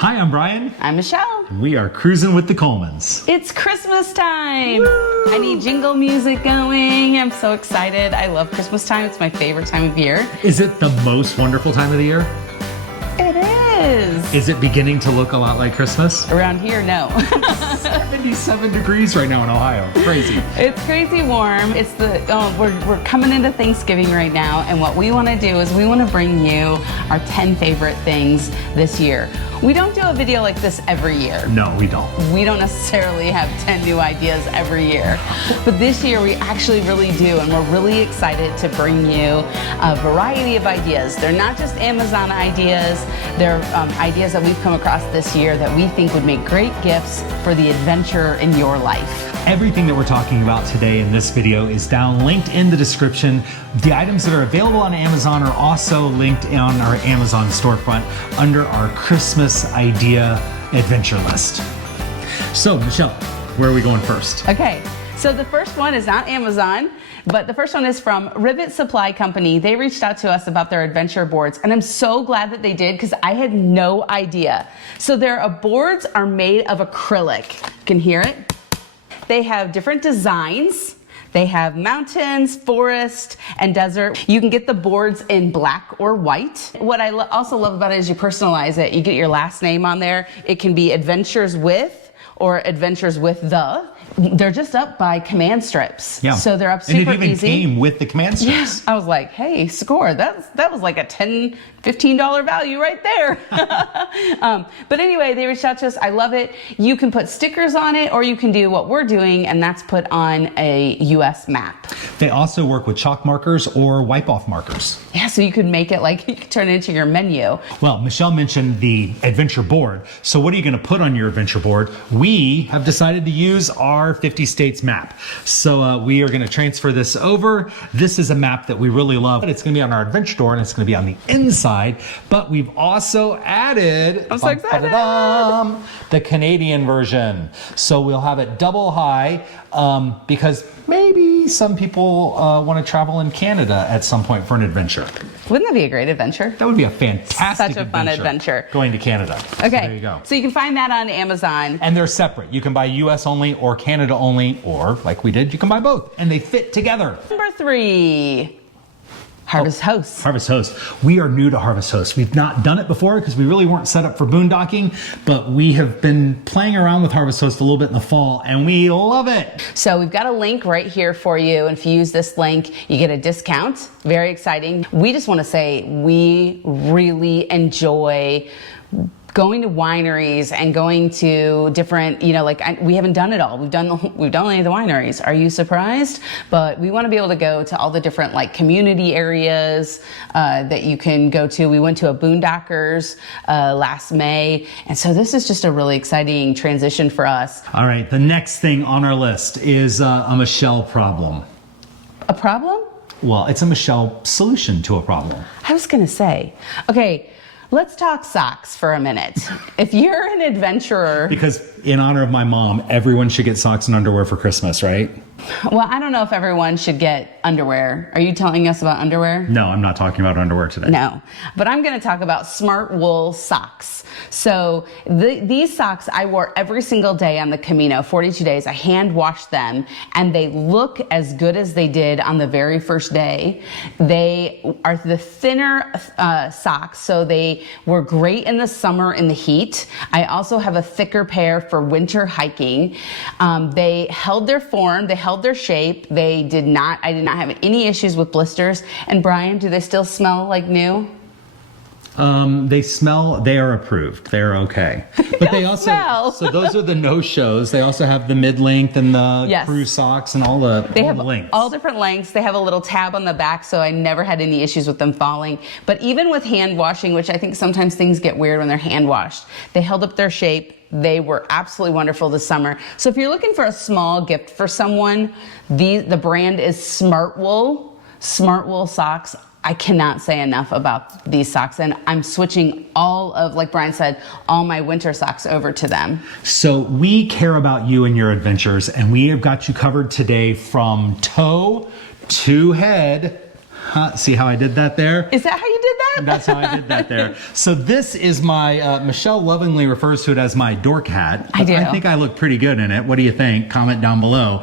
Hi, I'm Brian. I'm Michelle. We are cruising with the Colemans. It's Christmas time. Woo! I need jingle music going. I'm so excited. I love Christmas time. It's my favorite time of year. Is it the most wonderful time of the year? It is. Is it beginning to look a lot like Christmas? Around here, no. 77 degrees right now in Ohio. Crazy. It's crazy warm. It's we're coming into Thanksgiving right now, and what we want to do is we want to bring you our 10 favorite things this year. We don't do a video like this every year. No, we don't. We don't necessarily have 10 new ideas every year. But this year we actually really do, and we're really excited to bring you a variety of ideas. They're not just Amazon ideas, they're ideas that we've come across this year that we think would make great gifts for the adventure in your life. Everything that we're talking about today in this video is down linked in the description. The items that are available on Amazon are also linked on our Amazon storefront under our Christmas idea adventure list. So, Michelle, where are we going first? Okay, so the first one is not Amazon, but the first one is from Rivet Supply Company. They reached out to us about their adventure boards, and I'm so glad that they did because I had no idea. So their boards are made of acrylic. You can hear it. They have different designs. They have mountains, forest, and desert. You can get the boards in black or white. What I also love about it is you personalize it. You get your last name on there. It can be Adventures With or Adventures With The. They're just up by command strips. Yeah. So they're up super easy. And it even came with the command strips. Yeah. I was like, hey, score. That was like a $10, $15 value right there. But anyway, they reached out to us. I love it. You can put stickers on it, or you can do what we're doing, and that's put on a US map. They also work with chalk markers or wipe-off markers. Yeah, so you could make it like, you could turn it into your menu. Well, Michelle mentioned the adventure board. So what are you going to put on your adventure board? We have decided to use our 50 states map. So we are going to transfer this over. This is a map that we really love. It's going to be on our adventure door, and it's going to be on the inside. But we've also added, I'm so excited, the Canadian version. So we'll have it double high because maybe some people want to travel in Canada at some point for an adventure. Wouldn't that be a great adventure? That would be a fantastic Such a fun adventure. Going to Canada. Okay, so there you go. So you can find that on Amazon. And they're separate. You can buy US only or Canada only, or like we did, you can buy both. And they fit together. Number 3. Harvest Host. Harvest Host. We are new to Harvest Host. We've not done it before because we really weren't set up for boondocking, but we have been playing around with Harvest Host a little bit in the fall, and we love it. So we've got a link right here for you, and if you use this link, you get a discount. Very exciting. We just want to say we really enjoy going to wineries and going to different, we haven't done it all. We've done only the wineries. Are you surprised? But we want to be able to go to all the different community areas that you can go to. We went to a Boondockers last May. And so this is just a really exciting transition for us. All right. The next thing on our list is a Michelle problem. A problem? Well, it's a Michelle solution to a problem. I was going to say, okay, let's talk socks for a minute. If you're an adventurer... Because in honor of my mom, everyone should get socks and underwear for Christmas, right? Well, I don't know if everyone should get underwear. Are you telling us about underwear? No, I'm not talking about underwear today. No, but I'm going to talk about smart wool socks. So these socks I wore every single day on the Camino, 42 days. I hand washed them, and they look as good as they did on the very first day. They are the thinner socks, so they were great in the summer in the heat. I also have a thicker pair for winter hiking. They held their form, they held their shape. I did not have any issues with blisters. And Brian, do they still smell like new? They are approved. They're okay. But they also smell. So those are the no-shows. They also have the mid-length and the crew socks and all the lengths. All different lengths. They have a little tab on the back, so I never had any issues with them falling. But even with hand washing, which I think sometimes things get weird when they're hand washed, they held up their shape. They were absolutely wonderful this summer. So if you're looking for a small gift for someone, the brand is Smart Wool. Smart Wool socks. I cannot say enough about these socks, and I'm switching all of, like Brian said, all my winter socks over to them. So we care about you and your adventures, and we have got you covered today from toe to head. See how I did that there? Is that how you did that? That's how I did that there. So this is my, Michelle lovingly refers to it as my Dork Hat. I do. I think I look pretty good in it. What do you think? Comment down below.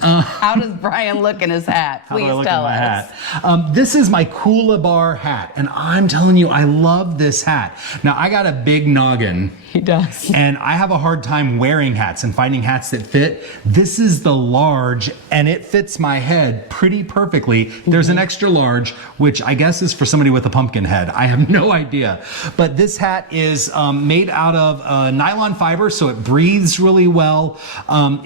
How does Brian look in his hat? How do I Please look tell in my us. hat? This is my Coolabar hat, and I'm telling you, I love this hat. Now, I got a big noggin. He does. And I have a hard time wearing hats and finding hats that fit. This is the large, and it fits my head pretty perfectly. There's an extra large, which I guess is for somebody with a pumpkin head. I have no idea. But this hat is made out of nylon fiber, so it breathes really well.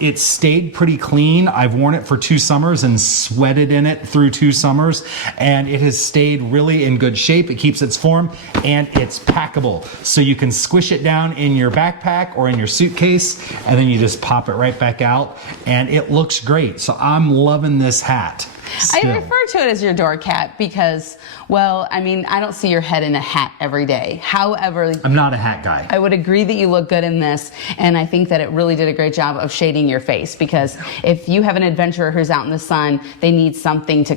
It stayed pretty clean. I've worn it for 2 summers and sweated in it through 2 summers, and it has stayed really in good shape. It keeps its form, and it's packable. So you can squish it down in your backpack or in your suitcase, and then you just pop it right back out, and it looks great. So I'm loving this hat. Still. I refer to it as your Dork Hat because, well, I mean, I don't see your head in a hat every day. However, I'm not a hat guy. I would agree that you look good in this, and I think that it really did a great job of shading your face, because if you have an adventurer who's out in the sun, they need something to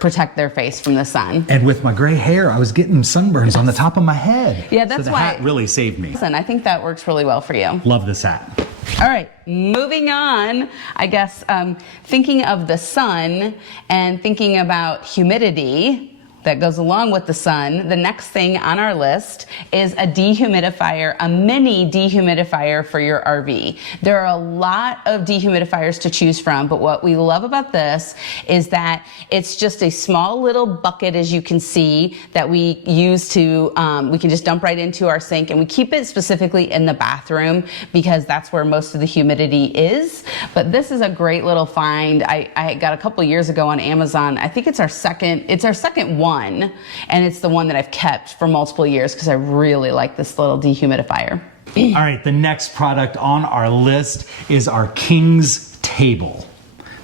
protect their face from the sun. And with my gray hair, I was getting sunburns on the top of my head. Yeah, that's so the why hat really saved me. Listen, I think that works really well for you. Love this hat. All right, moving on, I guess, thinking of the sun and thinking about humidity that goes along with the sun, the next thing on our list is a dehumidifier, a mini dehumidifier for your RV. There are a lot of dehumidifiers to choose from, but what we love about this is that it's just a small little bucket, as you can see, that we use to, we can just dump right into our sink, and we keep it specifically in the bathroom because that's where most of the humidity is. But this is a great little find. I got a couple years ago on Amazon. I think it's our second one, and it's the one that I've kept for multiple years because I really like this little dehumidifier. All right, the next product on our list is our King's Table.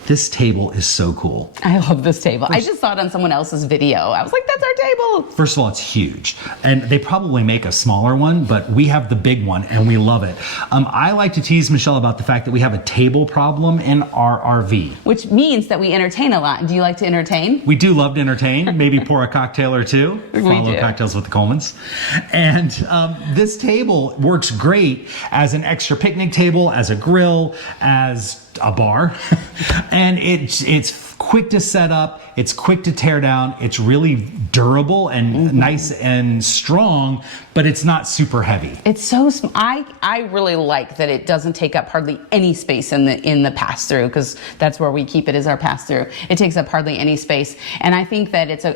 This table is so cool. I love this table. I just saw it on someone else's video. I was like, that's our table. First of all, it's huge. And they probably make a smaller one, but we have the big one and we love it. I like to tease Michelle about the fact that we have a table problem in our RV. Which means that we entertain a lot. Do you like to entertain? We do love to entertain. Maybe pour a cocktail or two. Follow Cocktails with the Colemans. And this table works great as an extra picnic table, as a grill, as a bar. And it's quick to set up, it's quick to tear down, it's really durable and nice and strong, but it's not super heavy. It's so I really like that it doesn't take up hardly any space in the pass-through, because that's where we keep it, is our pass-through. It takes up hardly any space, and I think that it's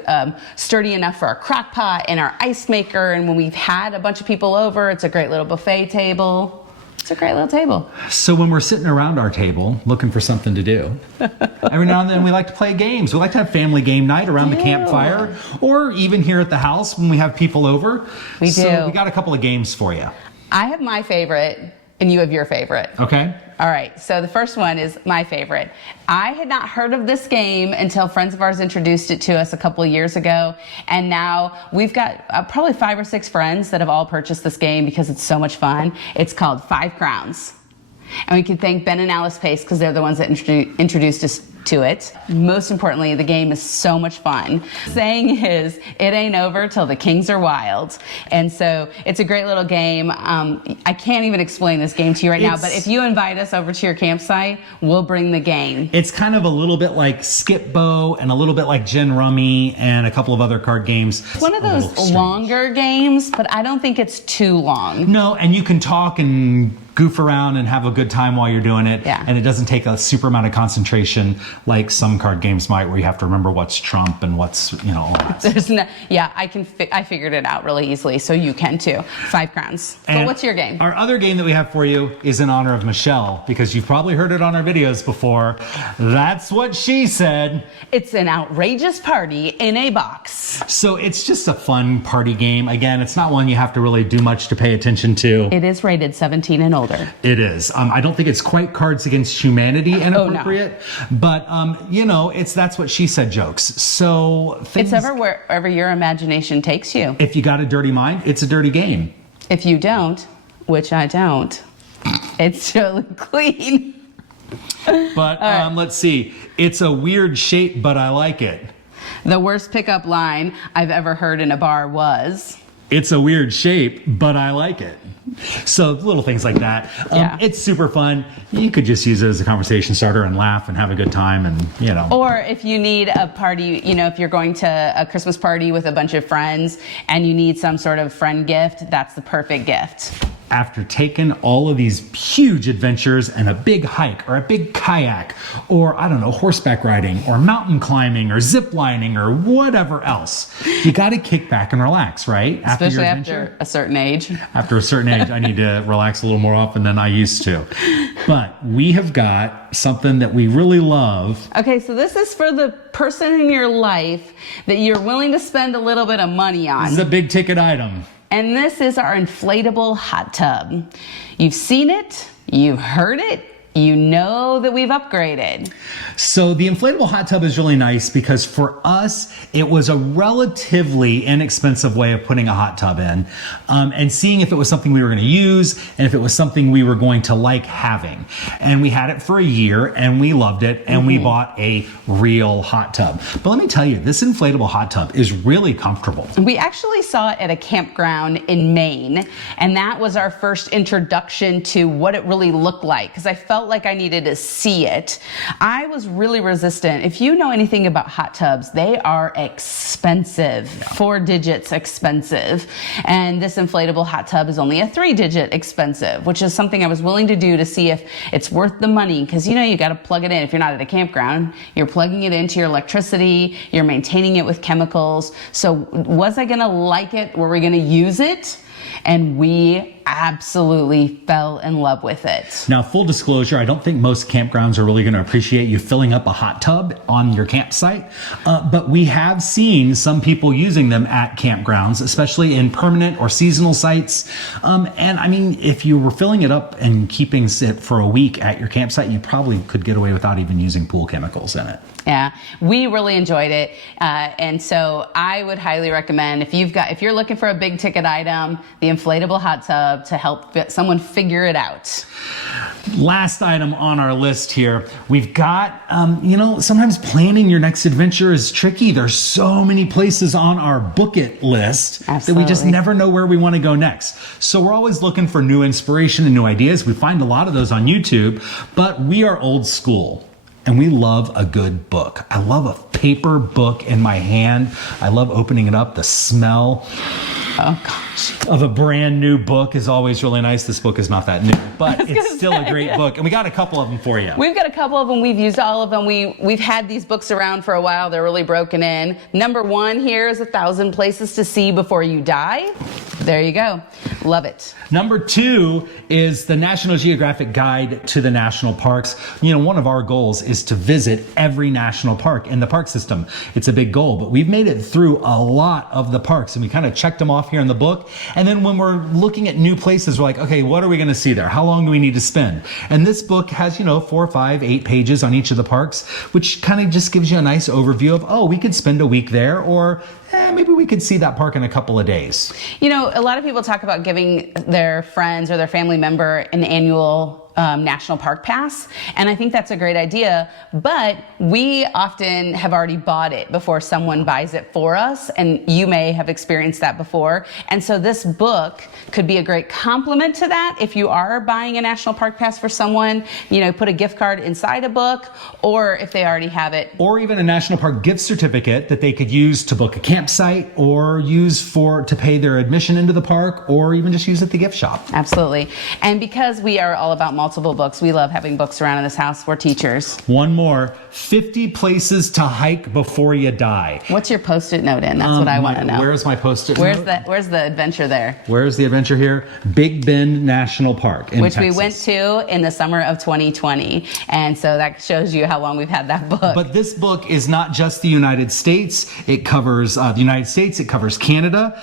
sturdy enough for our crock pot and our ice maker, and when we've had a bunch of people over, it's a great little buffet table. It's a great little table. So when we're sitting around our table looking for something to do, every now and then we like to play games. We like to have family game night around the campfire, or even here at the house when we have people over. We do. So we got a couple of games for you. I have my favorite, and you have your favorite. Okay. All right, so the first one is my favorite. I had not heard of this game until friends of ours introduced it to us a couple of years ago, and now we've got probably 5 or 6 friends that have all purchased this game because it's so much fun. It's called 5 Crowns. And we can thank Ben and Alice Pace because they're the ones that introduced us to it. Most importantly, the game is so much fun. Saying is, it ain't over till the kings are wild. And so it's a great little game. I can't even explain this game to you right now, but if you invite us over to your campsite, we'll bring the game. It's kind of a little bit like Skip Bo and a little bit like Gin Rummy and a couple of other card games. It's one of those longer games, but I don't think it's too long. No, and you can talk and goof around and have a good time while you're doing it. Yeah. And it doesn't take a super amount of concentration like some card games might, where you have to remember what's trump and what's, all that. Yeah, I figured it out really easily, so you can too. 5 Crowns. So what's your game? Our other game that we have for you is in honor of Michelle, because you've probably heard it on our videos before. That's what she said. It's an outrageous party in a box. So it's just a fun party game. Again, it's not one you have to really do much to pay attention to. It is rated 17 and older. It is. I don't think it's quite Cards Against Humanity inappropriate, but it's that's what she said jokes. So it's wherever your imagination takes you. If you got a dirty mind, it's a dirty game. If you don't, which I don't, it's totally clean. But let's see. It's a weird shape, but I like it. The worst pickup line I've ever heard in a bar was, "It's a weird shape, but I like it." So little things like that. Yeah. It's super fun. You could just use it as a conversation starter and laugh and have a good time, and Or if you need a party, if you're going to a Christmas party with a bunch of friends and you need some sort of friend gift, that's the perfect gift. After taking all of these huge adventures and a big hike or a big kayak or, I don't know, horseback riding or mountain climbing or zip lining or whatever else, you got to kick back and relax, right? Especially after a certain age. After a certain age, I need to relax a little more often than I used to. But we have got something that we really love. Okay, so this is for the person in your life that you're willing to spend a little bit of money on. This is a big ticket item. And this is our inflatable hot tub. You've seen it, you've heard it, you know that we've upgraded. So the inflatable hot tub is really nice because for us, it was a relatively inexpensive way of putting a hot tub in and seeing if it was something we were going to use and if it was something we were going to like having. And we had it for a year and we loved it and we bought a real hot tub. But let me tell you, this inflatable hot tub is really comfortable. We actually saw it at a campground in Maine, and that was our first introduction to what it really looked like because I felt like I needed to see it. I was really resistant. If you know anything about hot tubs, they are expensive, 4 digits expensive. And this inflatable hot tub is only a 3-digit expensive, which is something I was willing to do to see if it's worth the money. Because you got to plug it in. If you're not at a campground, you're plugging it into your electricity, you're maintaining it with chemicals. So was I going to like it? Were we going to use it? And we absolutely fell in love with it. Now, full disclosure, I don't think most campgrounds are really going to appreciate you filling up a hot tub on your campsite, but we have seen some people using them at campgrounds, especially in permanent or seasonal sites. And I mean, if you were filling it up and keeping it for a week at your campsite, you probably could get away without even using pool chemicals in it. Yeah, we really enjoyed it. And so I would highly recommend if you're looking for a big ticket item, the inflatable hot tub to help someone figure it out. Last item on our list here, we've got, sometimes planning your next adventure is tricky. There's so many places on our book it list that we just never know where we want to go next. So we're always looking for new inspiration and new ideas. We find a lot of those on YouTube, but we are old school. And we love a good book. I love a paper book in my hand. I love opening it up. The smell of a brand new book is always really nice. This book is not that new, but it's still a great book. And we got a couple of them for you. We've got a couple of them. We've used all of them. We've had these books around for a while. They're really broken in. Number 1 here is 1,000 Places to See Before You Die. There you go. Love it. Number 2 is the National Geographic Guide to the National Parks. One of our goals is to visit every national park in the park system. It's a big goal, but we've made it through a lot of the parks and we kind of checked them off here in the book. And then when we're looking at new places, we're like, okay, what are we going to see there? How long do we need to spend? And this book has, 4, 5, 8 pages on each of the parks, which kind of just gives you a nice overview of, we could spend a week there, or maybe we could see that park in a couple of days. A lot of people talk about giving their friends or their family member an annual national park pass, and I think that's a great idea, but we often have already bought it before someone buys it for us, and you may have experienced that before. And so this book could be a great complement to that. If you are buying a national park pass for someone, put a gift card inside a book, or if they already have it. Or even a national park gift certificate that they could use to book a campsite or use to pay their admission into the park, or even just use at the gift shop. Absolutely. And because we are all about multiple books, we love having books around in this house. We're teachers. One more, 50 places to hike before you die. What's your Post-it note in? That's what I want to know. Where's my Post-it note? Where's the adventure there? Where's the adventure here? Big Bend National Park in Which Texas. we went to in the summer of 2020. And so that shows you how long we've had that book. But this book is not just the United States. It covers the United States. It covers Canada.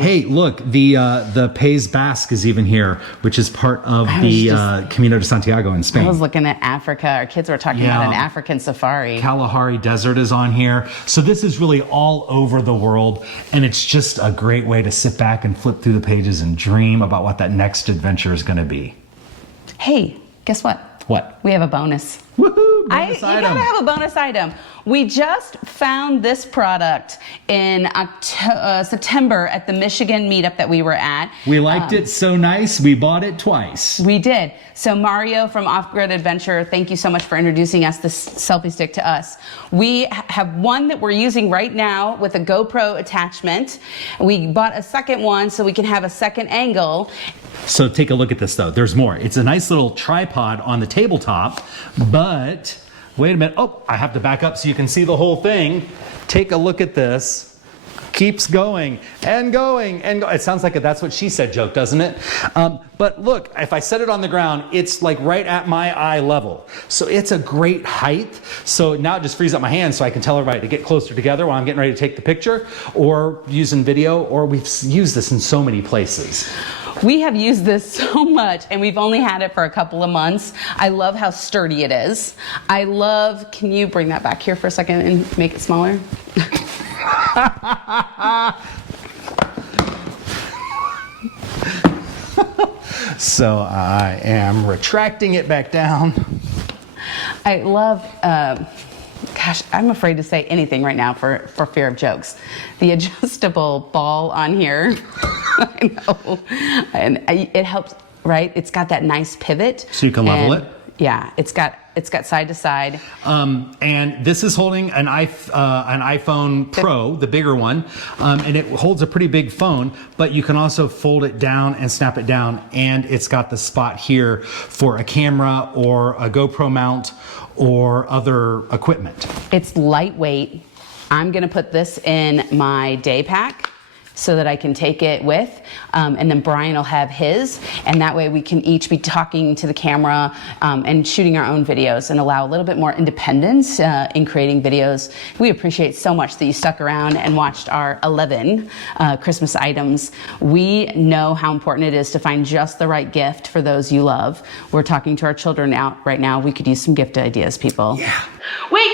Hey, look, the Pays Basque is even here, which is part of the Camino de Santiago in Spain. I was looking at Africa. Our kids were talking about an African safari. Kalahari Desert is on here. So this is really all over the world, and it's just a great way to sit back and flip through the pages and dream about what that next adventure is going to be. Hey, guess what? What? We have a bonus. Woohoo! You gotta have a bonus item. We just found this product in September at the Michigan meetup that we were at. We liked it so nice, we bought it twice. We did. So Mario from Off Grid Adventure, thank you so much for introducing this selfie stick to us. We have one that we're using right now with a GoPro attachment. We bought a second one so we can have a second angle. So take a look at this though, there's more. It's a nice little tripod on the tabletop, but wait a minute. Oh, I have to back up so you can see the whole thing. Take a look at this. Keeps going and going and it sounds like a "that's what she said" joke, doesn't it? But look, if I set it on the ground, it's like right at my eye level. So it's a great height. So now it just frees up my hand so I can tell everybody to get closer together while I'm getting ready to take the picture, or using video, or we've used this in so many places. We have used this so much, and we've only had it for a couple of months. I love how sturdy it is. I love, can you bring that back here for a second and make it smaller? So I am retracting it back down. I love, gosh, I'm afraid to say anything right now for fear of jokes. The adjustable ball on here, I know, and it helps, right? It's got that nice pivot. So you can level it? Yeah, it's got side to side. And this is holding an iPhone Pro, the bigger one, and it holds a pretty big phone, but you can also fold it down and snap it down, and it's got the spot here for a camera or a GoPro mount or other equipment. It's lightweight. I'm gonna put this in my day pack so that I can take it with, and then Brian will have his, and that way we can each be talking to the camera and shooting our own videos and allow a little bit more independence in creating videos. We appreciate so much that you stuck around and watched our 11 Christmas items. We know how important it is to find just the right gift for those you love. We're talking to our children right now. We could use some gift ideas, people. Yeah. Wait!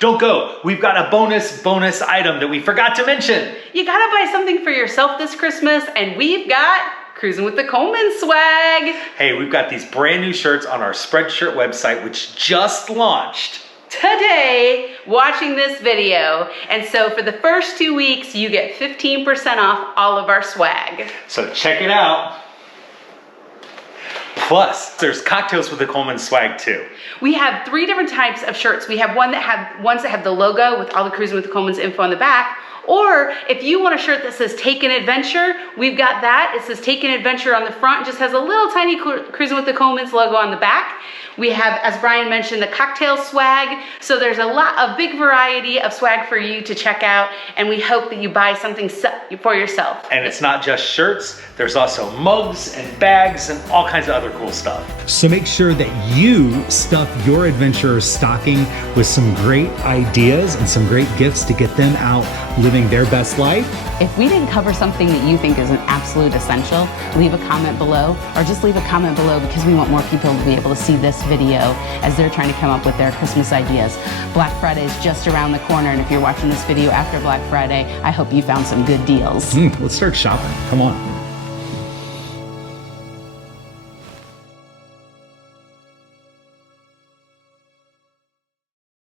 Don't go. We've got a bonus item that we forgot to mention. You gotta buy something for yourself this Christmas, and we've got Cruisin with the Colemans swag. Hey, we've got these brand new shirts on our Spreadshirt website, which just launched today watching this video. And so for the first 2 weeks, you get 15% off all of our swag. So check it out. Plus, there's cocktails with the Colemans swag too. We have 3 different types of shirts. We have ones that have the logo with all the Cruisin with the Colemans info on the back. Or if you want a shirt that says Take an Adventure, we've got that. It says Take an Adventure on the front, just has a little tiny Cruisin with the Colemans logo on the back. We have, as Brian mentioned, the cocktail swag. So there's a big variety of swag for you to check out, and we hope that you buy something for yourself. And it's not just shirts, there's also mugs and bags and all kinds of other cool stuff. So make sure that you stuff your adventurer's stocking with some great ideas and some great gifts to get them out living their best life. If we didn't cover something that you think is an absolute essential, leave a comment below, or just leave a comment below because we want more people to be able to see this video as they're trying to come up with their Christmas ideas. Black Friday is just around the corner, and if you're watching this video after Black Friday, I hope you found some good deals. Let's start shopping. Come on.